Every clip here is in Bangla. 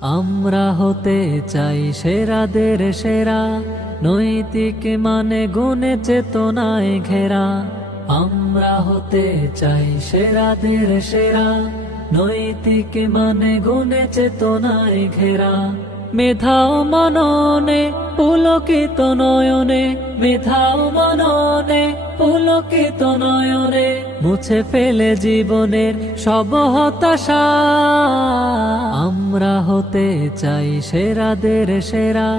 আমরা হতে চাই সেরাদের সেরা, নৈতিক মানে গুণে চেতনায় ঘেরা। আমরা হতে চাই সেরাদের সেরা, নৈতিক মানে গুণে চেতনায় ঘেরা। মেধাও মননে পুলকিত নয়নে, মেধাও মননে পুলকিত নয়নে, মুছে ফেলে জীবনের সব হতাশা। আমরা হতে চাই সেরাদের সেরা,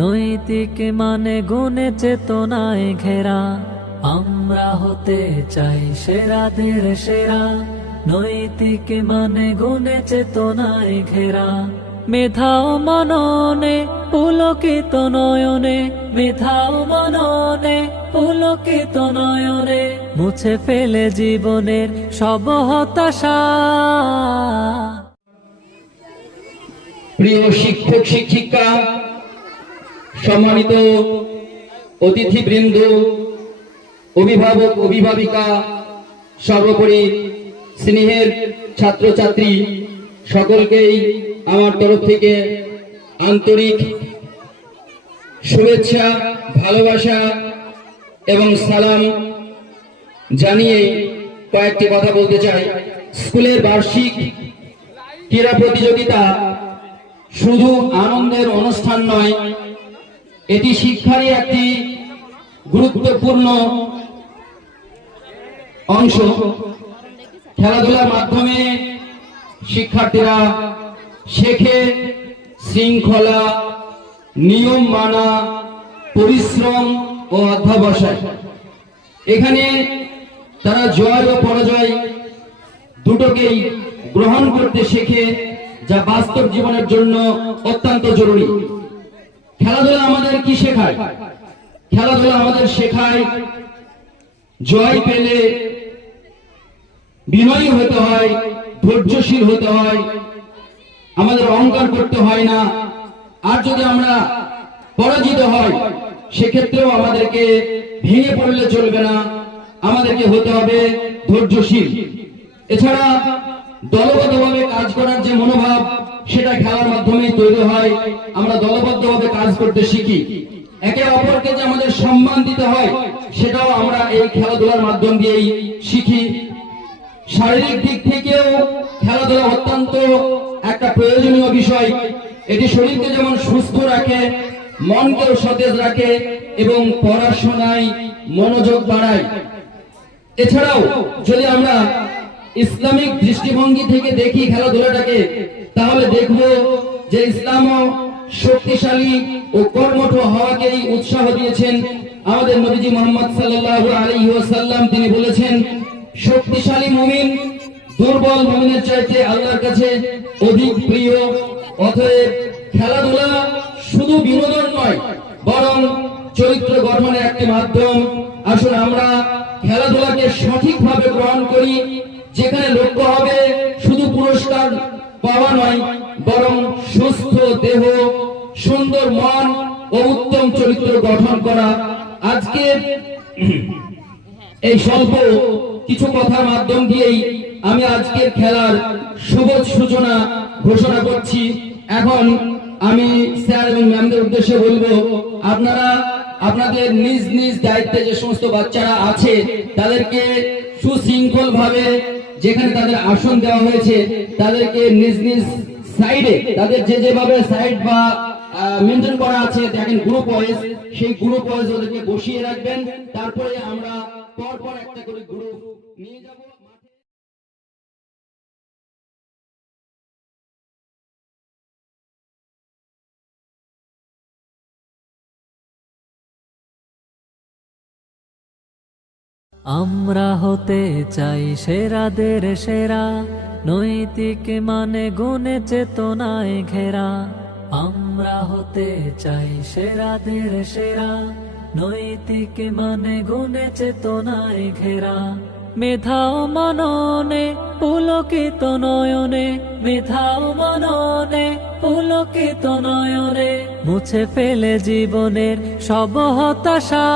নৈতিক মানে গুণে চেতনায় ঘেরা। আমরা হতে চাই সেরাদের সেরা, নৈতিক মানে গুণে চেতনায় ঘেরা। মেধাও মননে পুলকিত নয়নে, মেধাও মননে পুলকিত নয়নে, মুছে ফেলে জীবনের সব হতাশা। প্রিয় শিক্ষক শিক্ষিকা, সম্মানিত অতিথিবৃন্দ, অভিভাবক অভিভাবিকা, সর্বোপরি স্নেহের ছাত্রছাত্রী সকলকেই আমার তরফ থেকে আন্তরিক শুভেচ্ছা, ভালোবাসা এবং সালাম জানিয়ে কয়েকটি কথা বলতে চাই। স্কুলের বার্ষিক ক্রীড়া প্রতিযোগিতা শুধু আনন্দের অনুষ্ঠান নয়, এটি শিক্ষারই একটি গুরুত্বপূর্ণ অংশ। খেলাধুলার মাধ্যমে শিক্ষার্থীরা শেখে শৃঙ্খলা, নিয়ম মানা, পরিশ্রম ও অধ্যবসায়। এখানে তারা জয় ও পরাজয় দুটোকেই গ্রহণ করতে শেখে, যা বাস্তব জীবনের জন্য অত্যন্ত জরুরি। খেলাধুলা আমাদের কি শেখায়? খেলাধুলা আমাদের শেখায় জয় পেলে বিনয়ী হতে হয়, ধৈর্যশীল হতে হয়, আমাদের অহংকার করতে হয় না। আর যদি আমরা পরাজিত হই, সেক্ষেত্রেও আমাদেরকে ভেঙে পড়লে চলবে না, আমাদেরকে হতে হবে ধৈর্যশীল। এছাড়া দলবদ্ধভাবে কাজ করার যে মনোভাব, সেটা খেলার মাধ্যমেই তৈরি হয়। আমরা দলবদ্ধভাবে কাজ করতে শিখি। একে অপরকে যে আমাদের সম্মান দিতে হয়, সেটাও আমরা এই খেলাধুলার মাধ্যম দিয়েই শিখি। শারীরিক দিক থেকেও খেলাধুলা অত্যন্ত একটা প্রয়োজনীয় বিষয়। এটি শরীরকে যেমন সুস্থ রাখে, মনকেও সতেজ রাখে এবং পড়াশোনায় মনোযোগ বাড়ায়। এছাড়াও যদি আমরা ইসলামিক দৃষ্টিভঙ্গি থেকে দেখি খেলাধুলাটাকে, তাহলে দেখব যে ইসলামও শক্তিশালী ও কর্মঠ হওয়াকেই উৎসাহ দিয়েছেন। আমাদের নবীজি মুহাম্মদ সাল্লাল্লাহু আলাইহি ওয়াসাল্লাম তিনি বলেছেন, শক্তিশালী মুমিন দুর্বল মুমিনের চাইতে আল্লাহর কাছে অধিক প্রিয়। অতএব খেলাধুলা শুধু বিনোদন নয়, বরং চরিত্র গঠনের একটি মাধ্যম। আসুন আমরা খেলাধুলাকে সঠিকভাবে গ্রহণ করি, যেখানে লক্ষ্য হবে শুধু পুরস্কার পাওয়া নয়, বরং সুস্থ দেহ, সুন্দর মন ও উত্তম চরিত্র গঠন করা। আজকে এই স্বল্প কিছু কথার মাধ্যম দিয়েই আমি আজকের খেলার শুভ সূচনা ঘোষণা করছি। এখন আমি স্যার এবং ম্যামদের উদ্দেশ্যে বলবো, আপনারা আপনাদের নিজ নিজ দায়িত্বে যে সমস্ত বাচ্চারা আছে, তাদেরকে সুশৃঙ্খল ভাবে যেখানে তাদের আসন দেওয়া হয়েছে, তাদেরকে নিজ নিজ সাইডে, তাদের যেভাবে সাইড বা মেনটেন করা আছে, দেখেন গ্রুপ ওয়াইজ, সেই গ্রুপ ওয়াইজ ওদেরকে বসিয়ে রাখবেন। তারপরে আমরা পরপর একটা করে গ্রুপ নিয়ে যাব। আমরা হতে চাই সেরাদের সেরা, নৈতিক মানে গুণে চেতনায় ঘেরা। আমরা হতে চাই সেরাদের সেরা, নৈতিক মানে গুণে চেতনায় ঘেরা। মেধাও মননে পুলকিত নয়নে, মেধাও মননে পুলকিত নয়নে, মুছে ফেলে জীবনের সব হতাশা।